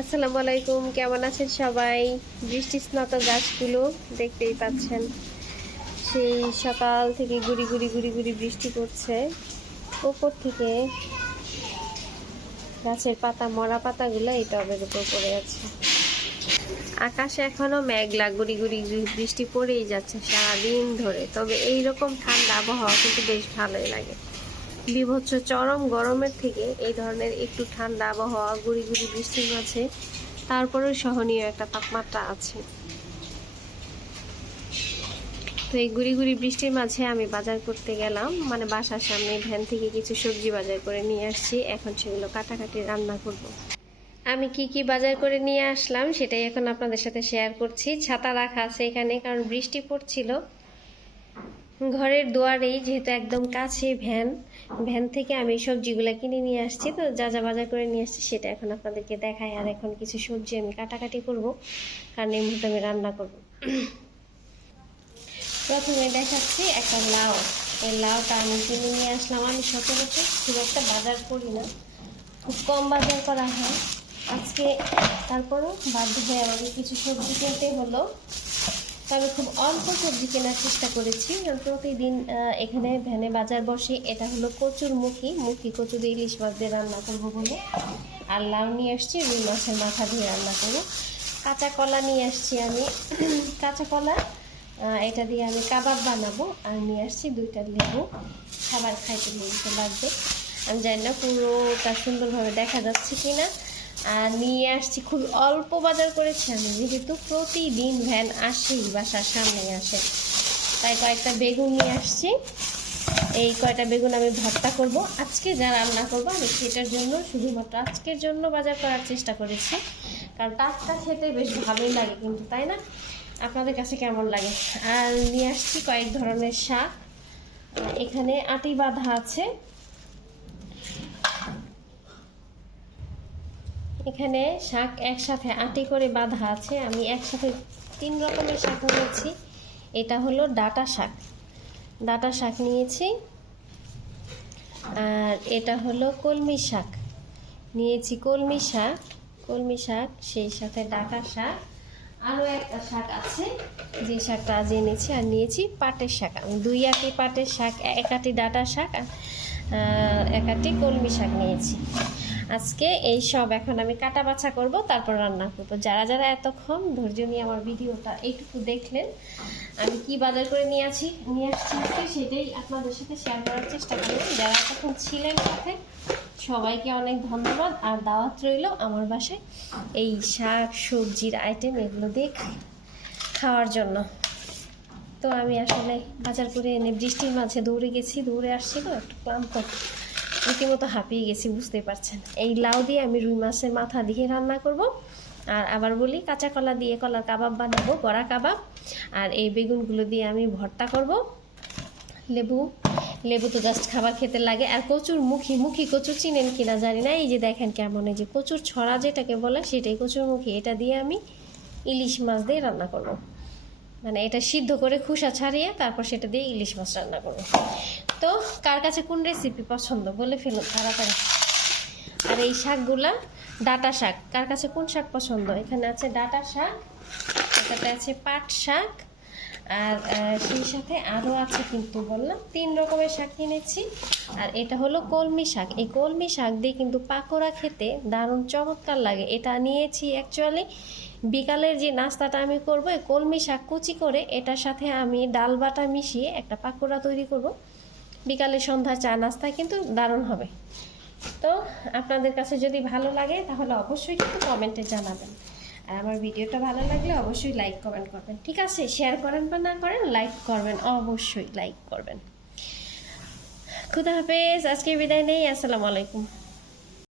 আসসালামু আলাইকুম, কেমন আছেন সবাই? বৃষ্টি স্নাত গাছগুলো দেখতেই পাচ্ছেন। সেই সকাল থেকে গুড়ি গুড়ি গুড়ি গুড়ি বৃষ্টি পড়ছে। ওপর থেকে গাছের পাতা, মরা পাতাগুলো এই টবের উপর পড়ে আছে। আকাশে এখনও মেঘলা, গুড়ি গুড়ি বৃষ্টি পড়েই যাচ্ছে সারাদিন ধরে। তবে এই রকম ঠান্ডা আবহাওয়া কিন্তু বেশ ভালোই লাগে। বিভৎস চরম গরমের থেকে এই ধরনের একটু ঠান্ডা আবহাওয়া, গুড়ি গুড়ি বৃষ্টির মাঝে তারপরেও সহনীয় একটা তাপমাত্রা আছে। তো এই গুড়ি গুড়ি বৃষ্টির মাঝে আমি বাজার করতে গেলাম মানে বাসার সামনে ভ্যান থেকে কিছু সবজি বাজার করে নিয়ে আসছি, এখন সেগুলো কাটাকাটি রান্না করব। আমি কি কি বাজার করে নিয়ে আসলাম সেটাই এখন আপনাদের সাথে শেয়ার করছি। ছাতা রাখা আছে এখানে, কারণ বৃষ্টি পড়ছিল। ঘরের দুয়ারেই যেহেতু একদম কাছে ভ্যান ভ্যান থেকে আমি সবজিগুলো কিনে নিয়ে আসছি, তো যা যা বাজার করে নিয়ে আসছি সেটা এখন আপনাদেরকে দেখাই। আর এখন কিছু সবজি আমি কাটাকাটি করব, কারণ এই মুহূর্তে আমি রান্না করব। প্রথমে দেখাচ্ছি একটা লাউ। এই লাউটা আমি কিনে নিয়ে আসলাম আমি সচরাচর খুব একটা বাজার করি না। খুব কম বাজার করা হয়। আজকে তারপরও বাধ্য হয়ে আমাকে কিছু সবজি কিনতে হলো। তবে খুব অল্প সবজি কেনার চেষ্টা করেছি। প্রতিদিন এখানে ভ্যানে বাজার বসে এটা হলো কচুর মুখি। মুখি কচু দিয়ে ইলিশ মাছ দিয়ে রান্না করব বলে। আর লাউ নিয়ে আসছি, রুই মাছের মাথা দিয়ে রান্না করব। কাঁচা কলা নিয়ে আসছি আমি। কাঁচা কলা এটা দিয়ে আমি কাবাব বানাবো। আর নিয়ে আসছি দুইটা লেবু। খাবার খাইতে লেবুতে লাগবে। আমি জানি না পুরোটা সুন্দরভাবে দেখা যাচ্ছে কিনা। আর নিয়ে আসছি, খুব অল্প বাজার করেছি আমি, যেহেতু প্রতিদিন ভ্যান আসেই বাসার সামনে আসে। তাই কয়েকটা বেগুন নিয়ে আসছি। এই কয়টা বেগুন আমি ভর্তা করব। আজকে যা রান্না করব আমি সেটার জন্য, শুধুমাত্র আজকের জন্য বাজার করার চেষ্টা করেছি। কারণ টাটকা খেতে বেশ ভালোই লাগে কিন্তু, তাই না? আপনাদের কাছে কেমন লাগে? আর নিয়ে আসছি কয়েক ধরনের শাক। এখানে আটি বাঁধা আছে। এখানে শাক একসাথে আটি করে বাঁধা আছে। আমি একসাথে তিন রকমের শাক নিয়েছি। এটা হলো ডাটা শাক। ডাটা শাক নিয়েছি। আর এটা হলো কলমি শাক। নিয়েছি কলমি শাক। কলমি শাক, সেই সাথে ডাটা শাক। আরও একটা শাক আছে, যে শাকটা আজ এনেছি। আর নিয়েছি পাটের শাক। আমি দুই আটি পাটের শাক, এক আটি ডাটা শাক, আর এক কলমি শাক নিয়েছি। আজকে এই সব এখন আমি কাটা বাছা করব, তারপর রান্না করব। যারা যারা এতক্ষণ ধৈর্য নিয়ে আমার ভিডিওটা এইটুকু দেখলেন, আমি কি বাজার করে নিয়ে আসি নিয়ে আসছি আজকে সেটাই আপনাদের সাথে শেয়ার করার চেষ্টা করলাম যারা এতক্ষণ ছিলেন সাথে, সবাইকে অনেক ধন্যবাদ। আর দাওয়াত রইল আমার বাসায় এই শাক, সবজির আইটেম এগুলো দিয়ে খাওয়ার জন্য। তো আমি আসলে বাজার করে এনে বৃষ্টির মাঝে দৌড়ে গেছি, দৌড়ে আসছিল একটু ক্লান্ত। রীতিমতো হাঁপিয়ে গেছি বুঝতে পারছেন। এই লাউ দিয়ে আমি রুই মাছের মাথা দিয়ে রান্না করব। আর আবার বলি, কাঁচা কলা দিয়ে কলার কাবাব বানাবো, বড়া কাবাব। আর এই বেগুনগুলো দিয়ে আমি ভর্তা করব। লেবু লেবু তো জাস্ট খাবার খেতে লাগে। আর কচুর মুখি মুখি কচু চিনেন কিনা জানি না। এই যে দেখেন কেমন, এই যে কচুর ছড়া যেটাকে বলে, সেটাই কচুর মুখি। এটা দিয়ে আমি ইলিশ মাছ দিয়ে রান্না করব। মানে এটা সিদ্ধ করে খোসা ছাড়িয়ে তারপর সেটা দিয়ে ইলিশ মাছ রান্না করব। তো কার কাছে কোন রেসিপি পছন্দ? বলে ফেলো, তাড়াতাড়ি। আর এই শাকগুলা, ডাটা শাক, কার কাছে কোন শাক পছন্দ? এখানে আছে ডাটা শাক, এটাতে আছে পাট শাক, আর সেই সাথে আরও আছে কিন্তু বললাম, তিন রকমের শাক কিনেছি। আর এটা হলো কলমি শাক। এই কলমি শাক দিয়ে কিন্তু পাকোড়া খেতে দারুণ চমৎকার লাগে। এটা নিয়েছি অ্যাকচুয়ালি বিকালের যে নাস্তাটা আমি করব, এই কলমি শাক কুচি করে, এটার সাথে আমি ডাল বাটা মিশিয়ে একটা পাকোড়া তৈরি করব। বিকালে সন্ধ্যা চা নাস্তা কিন্তু দারুণ হবে। তো আপনাদের কাছে যদি ভালো লাগে তাহলে অবশ্যই কিন্তু কমেন্টে জানাবেন। আর আমার ভিডিওটা ভালো লাগলে অবশ্যই লাইক, কমেন্ট করবেন। ঠিক আছে শেয়ার করেন বা না করেন লাইক করবেন, অবশ্যই লাইক করবেন। খুদা হাফেজ আজকে বিদায় নেই, আসসালামু আলাইকুম।